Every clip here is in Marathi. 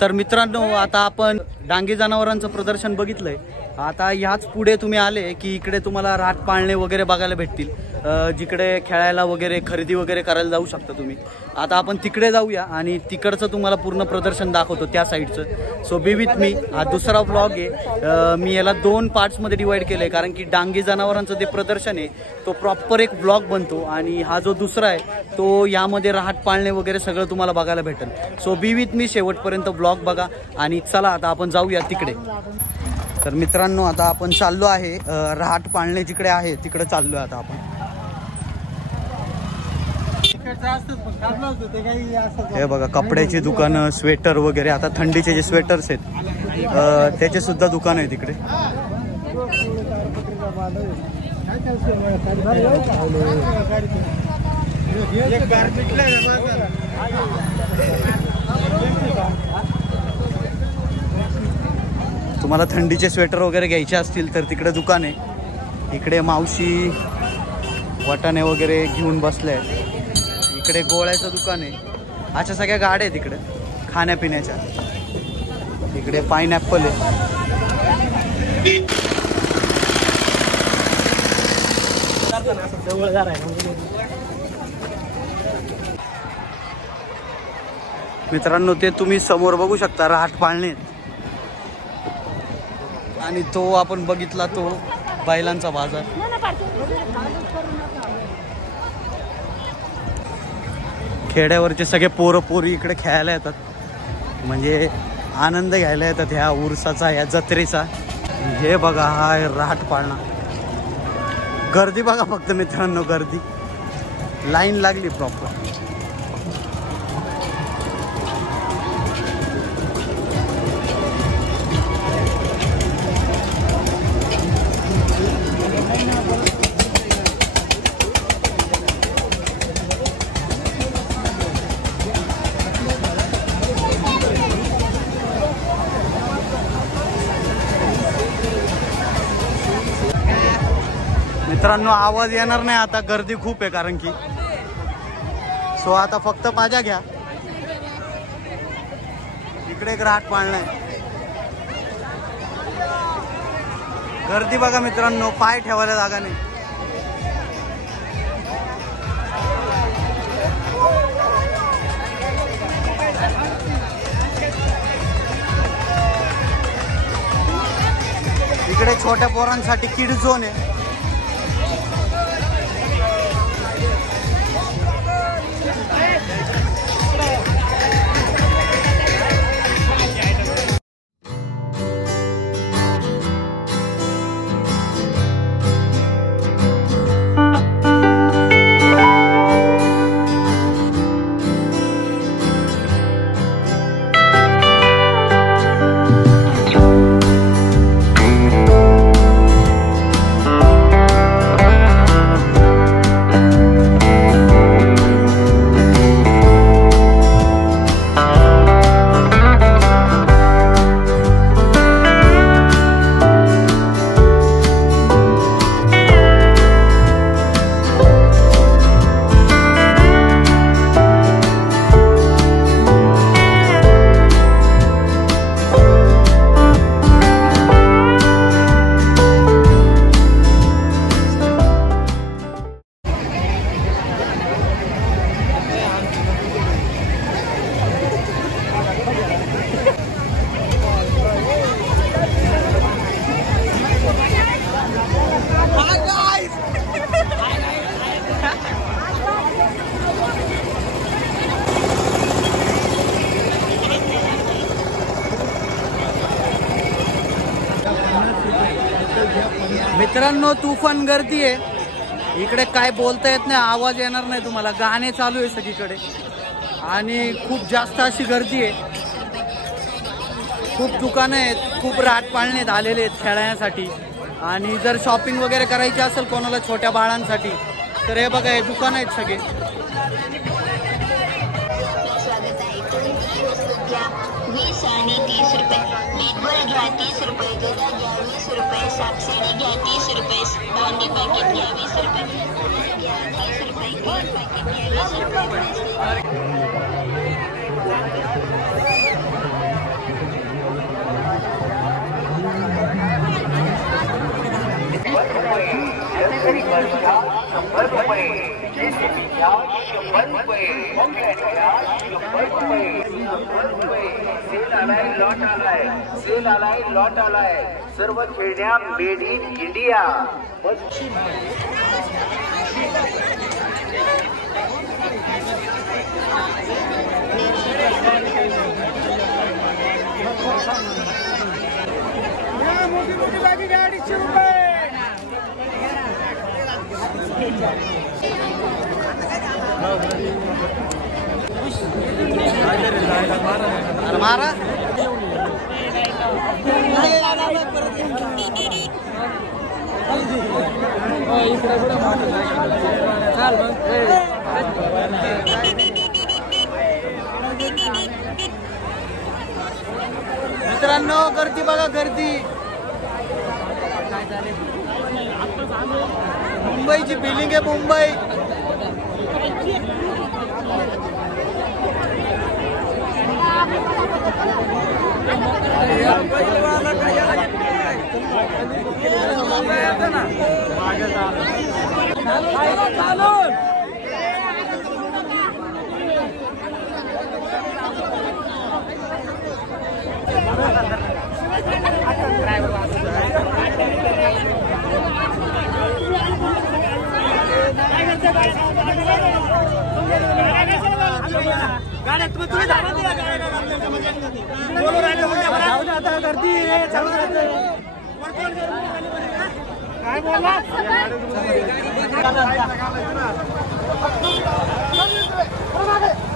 तर मित्रांनो, आता आपण डांगी जनावरांचं प्रदर्शन बघितलंय. आता ह्याच पुढे तुम्ही आले की इकडे तुम्हाला राट पाळणे वगैरे बघायला भेटतील, जिकडे खेळायला वगैरे खरेदी वगैरे करायला जाऊ शकता तुम्ही. आता आपण तिकडे जाऊया आणि तिकडचं तुम्हाला पूर्ण प्रदर्शन दाखवतो त्या साईडचं. So B with me. हा दुसरा व्लॉग आहे. मी याला 2 पार्ट्समध्ये डिवाइड केलं आहे, कारण की डांगी जनावरांचं जे प्रदर्शन आहे तो प्रॉपर एक व्लॉग बनतो, आणि हा जो दुसरा आहे तो यामध्ये राहट पाळणे वगैरे सगळं तुम्हाला बघायला भेटेल. सो बी विथ मी, शेवटपर्यंत व्लॉग बघा. आणि चला आता आपण जाऊया तिकडे. तर मित्रांनो, आता आपण चाललो आहे राहट पाळणे जिकडे आहे तिकडे चाललो आहे आता आपण. हे बघा, कपड्याची दुकानं, स्वेटर वगैरे. आता थंडीचे जे स्वेटर्स आहेत त्याचे सुद्धा दुकान आहे तिकडे. तुम्हाला थंडीचे स्वेटर वगैरे घ्यायचे असतील तर तिकडे दुकान आहे. इकडे मावशी वाटाणे वगैरे घेऊन बसले. इकडे गोळ्याचं दुकान आहे. अशा सगळ्या गाड्या आहेत इकडे खाण्यापिण्याच्या. इकडे पाइनॲपल आहे. मित्रांनो, ते तुम्ही समोर बघू शकता राहट पाळणे. आणि तो आपण बघितला तो बैलांचा बाजार. खेड्यावरचे सगळे पोरं पोरी इकडे खेळायला येतात, म्हणजे आनंद घ्यायला येतात ह्या उरसाचा, ह्या जत्रेचा. हे बघा, हा राहट पाळणा. गर्दी बघा फक्त मित्रांनो, गर्दी, लाईन लागली प्रॉपर. मित्रांनो, आवाज येणार नाही आता, गर्दी खूप आहे कारण की. सो आता फक्त माझ्या घ्या. इकडे एक राहट पाळणं आहे. गर्दी बघा मित्रांनो, पाय ठेवायला जागा नाही. इकडे छोट्या पोरांसाठी किड झोन आहे. मित्रांनो, तुफान गर्दी आहे इकडे, काय बोलता येत नाही, आवाज येणार नाही तुम्हाला. गाणे चालू आहे सगळीकडे आणि खूप जास्त अशी गर्दी आहे. खूप दुकानं आहेत, खूप राट पाळणे आलेले आहेत खेळण्यासाठी. आणि जर शॉपिंग वगैरे करायची असेल कोणाला छोट्या बाळांसाठी तर हे बघा, हे दुकान आहेत सगळे. वीस आणि 30 रुपये. बीटबॉल घ्या 30 रुपये. दुधा घ्या 20 रुपये. सापसिडी घ्या 30 रुपये. भांडी पॅकेट घ्या 20 रुपये. घ्या 30 रुपये. गोल पॅकेट घ्या 20 रुपये. लॉट आलाय सर्व खेळण्या मेड इन इंडिया. मारा मित्रांनो, गर्दी बघा, गर्दी. मुंबईची फिलिंग आहे, मुंबई.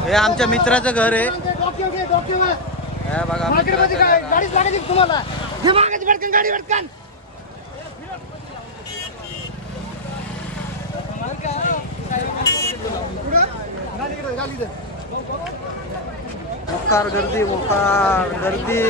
हे आमच्या मित्राचं घर आहे. बघा गाडीच लागायची तुम्हाला. गाडी भटकन मोकार गर्दी, मोकार गर्दी.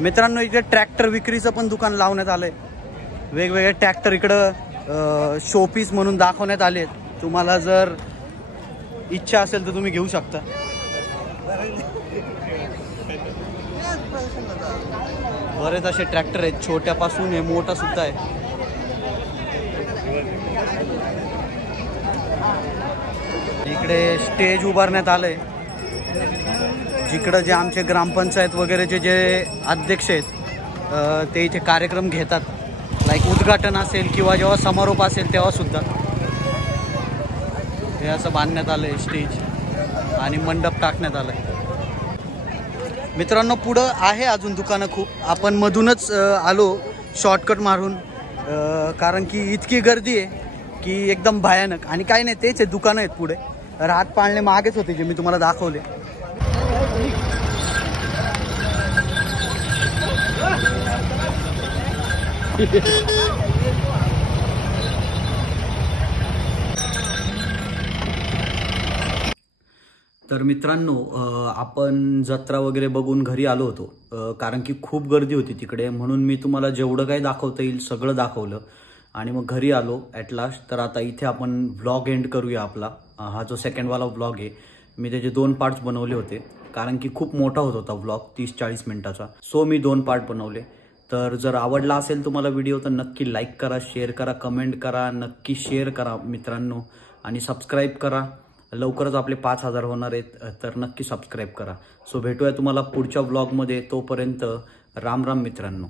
मित्रांनो, इथे ट्रॅक्टर विक्रीचं पण दुकान लावण्यात आलंय. वेगवेगळे ट्रॅक्टर इकडं शोपीस म्हणून दाखवण्यात आले. तुम्हाला जर इच्छा असेल तर तुम्ही घेऊ शकता. बरेच असे ट्रॅक्टर आहेत, छोट्यापासून हे मोठा सुद्धा आहे. इकडे स्टेज उभारण्यात आलंय, जिकडं जे आमचे ग्रामपंचायत वगैरेचे जे अध्यक्ष आहेत ते इथे कार्यक्रम घेतात. लाईक उद्घाटन असेल किंवा जेव्हा समारोप असेल तेव्हा सुद्धा हे असं बांधण्यात आलंय स्टेज आणि मंडप टाकण्यात आलाय. मित्रांनो, पुढं आहे अजून दुकानं खूप. आपण मधूनच आलो शॉर्टकट मारून, कारण की इतकी गर्दी आहे की एकदम भयानक. आणि काही नाही, तेच आहे, दुकानं आहेत पुढे. रात पाळणे मागेच होते जे मी तुम्हाला दाखवले. तर मित्रांनो, आपण जत्रा वगैरे बघून घरी आलो होतो, कारण की खूप गर्दी होती तिकडे. म्हणून मी तुम्हाला जेवढं काही दाखवता येईल सगळं दाखवलं आणि मग घरी आलो ॲट लास्ट. तर आता इथे आपण व्लॉग एंड करूया आपला. हा जो सेकंडवाला व्लॉग आहे, मी त्याचे 2 पार्ट्स बनवले होते, कारण की खूप मोठा होत होता व्लॉग, 30-40 मिनिटाचा. सो मी 2 पार्ट बनवले. तर जर आवडला असेल तुम्हाला व्हिडिओ तर नक्की लाईक करा, शेअर करा, कमेंट करा, नक्की शेअर करा मित्रांनो, आणि सबस्क्राईब करा. लवकरच आपले 5000 होणार आहेत, तर नक्की सबस्क्राईब करा. सो भेटूया तुम्हाला पुढच्या व्लॉगमध्ये. तोपर्यंत राम राम मित्रांनो.